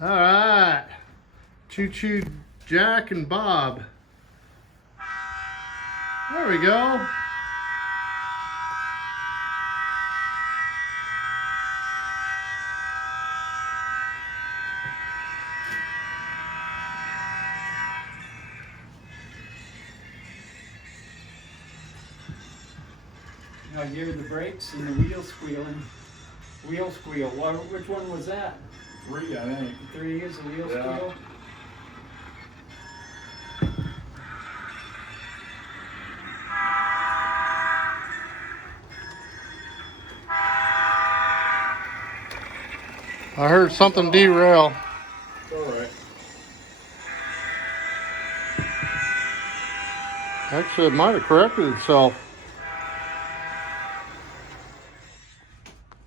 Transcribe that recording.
All right. Choo Choo Jack and Bob. There we go. I hear the brakes and the wheels squealing. Wheel squeal. Which one was that? 3, I think. 3 is the wheel Yeah. squeal? I heard something derail. It's alright. Actually, it might have corrected itself.